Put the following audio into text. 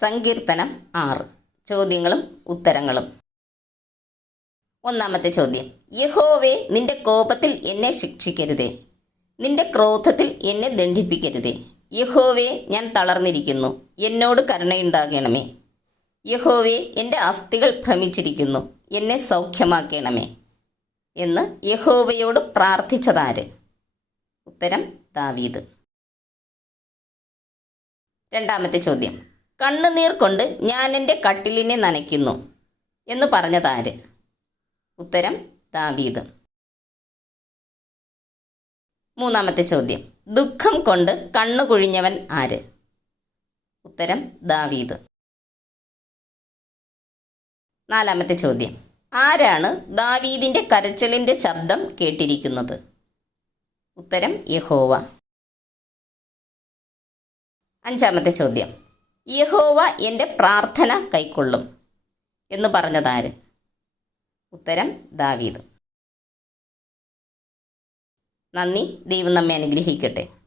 സങ്കീർത്തനം ആറ്. ചോദ്യങ്ങളും ഉത്തരങ്ങളും. ഒന്നാമത്തെ ചോദ്യം. യഹോവേ നിന്റെ കോപത്തിൽ എന്നെ ശിക്ഷിക്കരുതേ. നിന്റെ ക്രോധത്തിൽ എന്നെ ദണ്ഡിപ്പിക്കരുതേ. യഹോവേ ഞാൻ തളർന്നിരിക്കുന്നു. എന്നോട് കരുണയുണ്ടാകണമേ. യഹോവേ എന്റെ അസ്ഥികൾ ഭ്രമിച്ചിരിക്കുന്നു. എന്നെ സൗഖ്യമാക്കണമേ. എന്ന് യഹോവയോട് പ്രാർത്ഥിച്ചതാര്? ഉത്തരം ദാവീദ്. രണ്ടാമത്തെ ചോദ്യം. കണ്ണുനീർ കൊണ്ട് ഞാൻ എന്റെ കട്ടിലിനെ നനയ്ക്കുന്നു എന്ന് പറഞ്ഞതാര്? ഉത്തരം ദാവീദ്. മൂന്നാമത്തെ ചോദ്യം. ദുഃഖം കൊണ്ട് കണ്ണു കുഴിഞ്ഞവൻ ആര്? ഉത്തരം ദാവീദ്. നാലാമത്തെ ചോദ്യം. ആരാണ് ദാവീദിന്റെ കരച്ചിലിന്റെ ശബ്ദം കേട്ടിരിക്കുന്നത്? ഉത്തരം യഹോവ. അഞ്ചാമത്തെ ചോദ്യം. യഹോവ എന്റെ പ്രാർത്ഥന കൈക്കൊള്ളും. എന്ന് പറഞ്ഞതാര്? ഉത്തരം ദാവീദ്. നന്ദി. ദൈവം നമ്മെ അനുഗ്രഹിക്കട്ടെ.